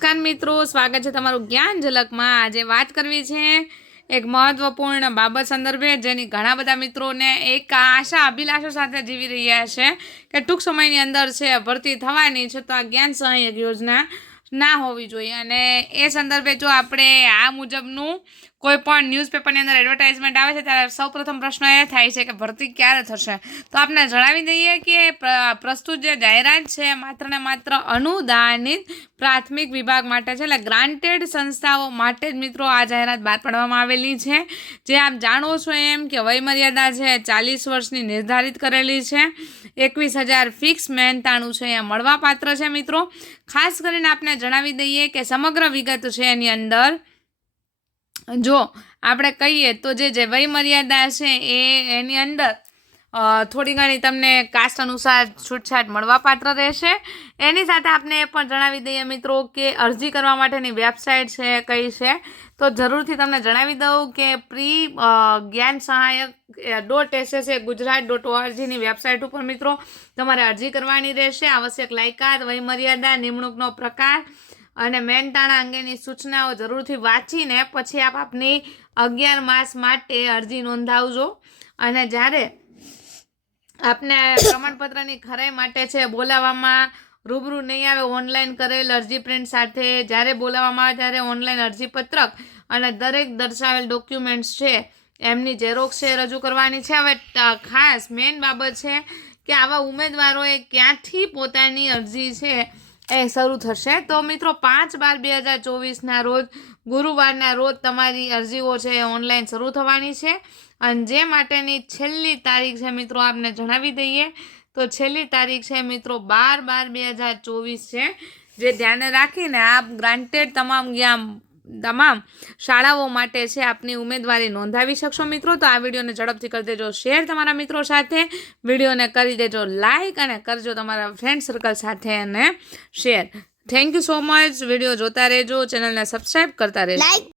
નમસ્કાર મિત્રો, સ્વાગત છે તમારું જ્ઞાન ઝલકમાં. આજે વાત કરવી છે એક મહત્વપૂર્ણ બાબત સંદર્ભે જેની ઘણા બધા મિત્રોને એક આશા, અભિલાષા સાથે જીવી રહ્યા છે કે ટૂંક સમયની અંદર છે, ભરતી થવાની છે, તો આ જ્ઞાન સહાયક યોજના ના હોવી જોઈએ. અને એ સંદર્ભે જો આપણે આ મુજબનું કોઈ પણ ન્યૂઝપેપરની અંદર એડવર્ટાઇઝમેન્ટ આવે છે, ત્યારે સૌપ્રથમ પ્રશ્ન એ થાય છે કે ભરતી ક્યારે થશે? તો આપને જણાવી દઈએ કે પ્રસ્તુત જે જાહેરાત છે, માત્ર ને માત્ર અનુદાનિત પ્રાથમિક વિભાગ માટે છે, એટલે ગ્રાન્ટેડ સંસ્થાઓ માટે જ મિત્રો આ જાહેરાત બહાર પાડવામાં આવેલી છે. જે આપ જાણો છો એમ કે વયમર્યાદા છે, ચાલીસ વર્ષની નિર્ધારિત કરેલી છે. એકવીસ હજાર ફિક્સ મહેનતાણું છે એ મળવાપાત્ર છે મિત્રો. ખાસ કરીને આપને જણાવી દઈએ કે સમગ્ર વિગત છે એની અંદર જો, આપણે કહીએ તો જે જે વયમર્યાદા છે એ, એની અંદર થોડી ઘણી તમને કાસ્ટ અનુસાર છૂટછાટ મળવાપાત્ર રહેશે. એની સાથે આપને એ પણ જણાવી દઈએ મિત્રો કે અરજી કરવા માટેની વેબસાઇટ છે, કઈ છે. તો જરૂરથી તમને જણાવી દઉં કે પ્રી જ્ઞાન સહાયક ડોટ એસએસએ ગુજરાત ડોટ ઓઆરજીની વેબસાઇટ ઉપર મિત્રો તમારે અરજી કરવાની રહેશે. આવશ્યક લાયકાત, વયમર્યાદા, નિમણૂકનો પ્રકાર અને મેનતાણા અંગેની સૂચનાઓ જરૂરથી વાંચીને પછી આપ આપની અગિયાર માસ માટે અરજી નોંધાવજો. અને જ્યારે આપને પ્રમાણપત્રની ખરાઈ માટે છે બોલાવવામાં રૂબરૂ નહીં આવે, ઓનલાઈન કરેલ અરજી પ્રિન્ટ સાથે જ્યારે બોલાવવામાં આવે ત્યારે ઓનલાઈન અરજીપત્રક અને દરેક દર્શાવેલ ડોક્યુમેન્ટ્સ છે એમની ઝેરોક્ષ છે રજૂ કરવાની છે. હવે ખાસ મેઇન બાબત છે કે આવા ઉમેદવારોએ ક્યાંથી પોતાની અરજી છે એ શરૂ થશે. તો મિત્રો, પાંચ બાર બે હજાર ચોવીસના રોજ, ગુરુવારના રોજ તમારી અરજીઓ છે એ ઓનલાઈન શરૂ થવાની છે. અને જે માટેની છેલ્લી તારીખ છે મિત્રો, આપને જણાવી દઈએ. તો છેલ્લી તારીખ છે મિત્રો, બાર બાર બે હજાર ચોવીસ છે. જે ધ્યાને રાખીને આપ ગ્રાન્ટેડ તમામ જ્ઞાન તમામ શાળાઓ માટે છે આપની ઉમેદવારી નોંધાવી શકશો મિત્રો. તો આ વિડીયોને ઝડપથી કરી દેજો, શેર તમારા મિત્રો સાથે. વિડીયોને કરી દેજો લાઈક અને કરજો તમારા ફ્રેન્ડ સર્કલ સાથે અને share thank you so much video જોતા રહેજો, ચેનલને સબસ્ક્રાઈબ કરતા રહેજો.